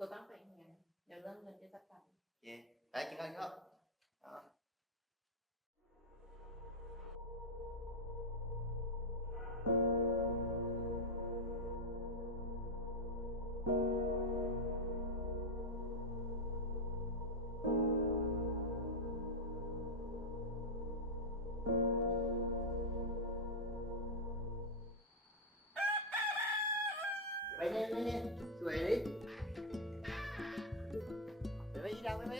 ตัวตั้งใจเรียนเดี๋ยวเรื่องเงินจะจัดการโอเคไปกินข้าวครับไปเนี่ยสวยดิไปอีดาวไป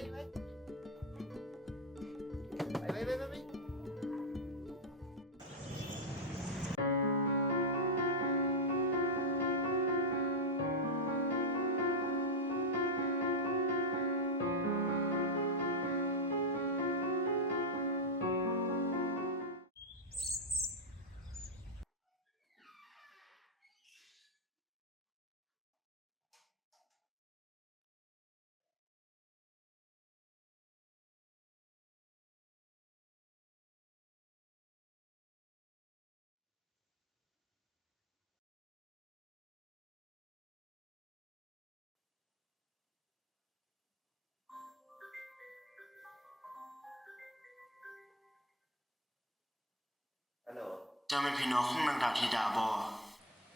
ฮัลโหล เจ้าเป็นพี่น้องของนางดาวธิดาบ่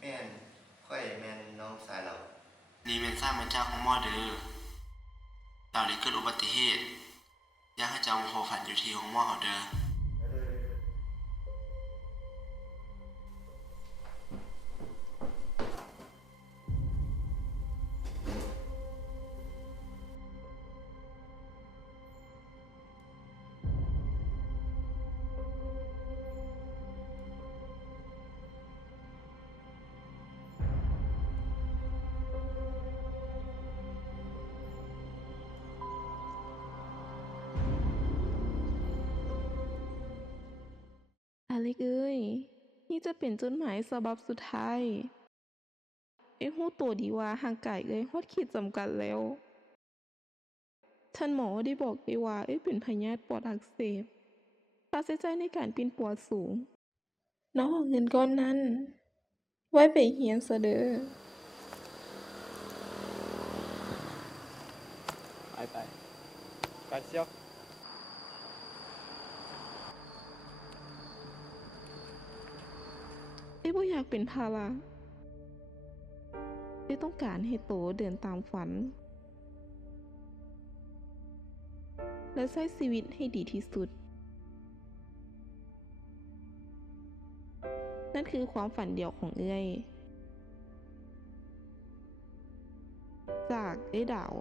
แม่นค่อยแม่นน้องสายเรา นี่เป็นทราบมาจากของหม้อเด้อดาวได้เกิดอุบัติเหตุอยากให้เจ้ามาขอฝันอยู่ที่ของหม้อเขาเด้ออเล็กเอ้ยนี่จะเป็นจดหมายฉบับสุดท้ายเอ้ยรู้ตัวดีว่าร่างกายเอ้ยฮอดขีดจำกัดแล้วท่านหมอได้บอกไว้ว่าเอ้ยเป็นพยาธิปอดอักเสบค่าใช้จ่ายในการปิ่นปอดสูงน้องเอาเงินก้อนนั้นไว้ไปเรียนซะเด้อไปเชียวเอ้ยบ่อยากเป็นภาระเอ้ยต้องการให้โตเดินตามฝันและใช้ชีวิตให้ดีที่สุดนั่นคือความฝันเดียวของเอ้ยจากเอ้ยดาว